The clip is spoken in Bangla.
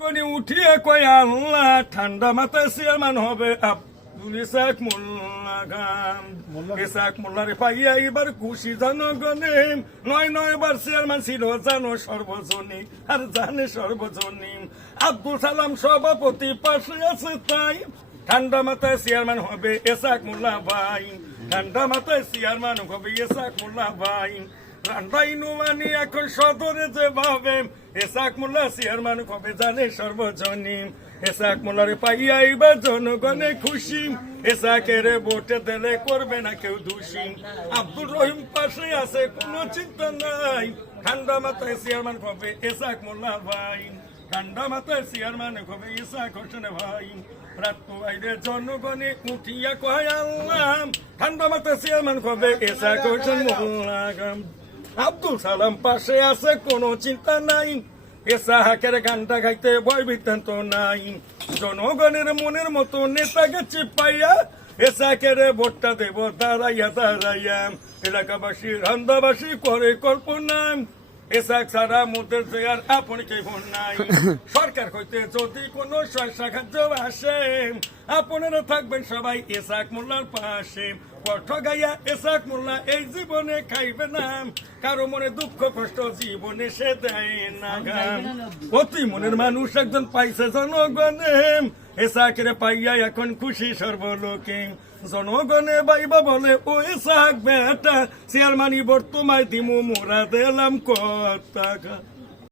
কোনি উঠিয়ে কই আল্লাহ ঠান্ডা মাথায় চেয়ারম্যান হবে আব্দুল ইসাক মোল্লা খান। ইসাক মোল্লারে পাইয়া এবার খুশি জনগণে, ৯বার চেয়ারম্যান ছিল জানো সর্বজনী, আর জানে সর্বজনী। আব্দুল সালাম সভাপতি পাশে আছে তাই, ঠান্ডা মাথায় চেয়ারম্যান হবে ইসাক মোল্লা ভাই, ঠান্ডা মাথায় চেয়ারম্যান হবে ইসাক মোল্লা ভাই। রান্দাইনুমানি এখন সদরে যে ভাবে ইসাক মোল্লা চেয়ারম্যান কবে জানে সর্বজনী। ইসাক মোল্লারে পাইয়া এবার জনগণে খুশি, ইসাকের ভোটে দিলে করবে না কেউ দোষী। আব্দুর রহিম পাশে আছে কোনো চিন্তা নাই, ঠান্ডা মাথায় চেয়ারম্যান কবে ইসাক মোল্লা ভাই, ঠান্ডা মাথায় চেয়ারম্যান কবে ইসাক হোসেন ভাই। রাত আইরে জনগণে উঠিয়া কয় আল্লাহ ঠান্ডা মাথায় চেয়ারম্যান কবে ইসাক হোসেন মোল্লা। আব্দুল সালাম পাশে আছে কোনো চিন্তা নাই, এসাহাকের গানটা গাইতে ভয় বৃত্তান্ত নাই। জনগণের মনের মতো নেতাকে চিপাইয়া এসাকের ভোটটা দেব দাঁড়াইয়া দাঁড়াইয়া। এলাকাবাসী রান্দাবাসী করে কল্পনা, এসাক ছাড়া মোদের চেয়ার আপন কেউ নাই। সরকার হইতে যদি কোনো সাহায্য আসে, আপনারা থাকবেন সবাই ইসাক মোল্লার পাশে। কণ্ঠ গাইয়া ইসাক মোল্লা এই জীবনে খাইবে না, কারো মনে দুঃখ কষ্ট জীবনে সে দেয় না গান। অতি মনের মানুষ একজন পাইছে জনগণে, ইসাকের পাইয়া এখন খুশি সর্বলোকে। জনগণে বাইবা বলে ও ইসাক বেটা চেয়ারম্যানই বর্তমায় দিমু মোরা দিলাম কথা।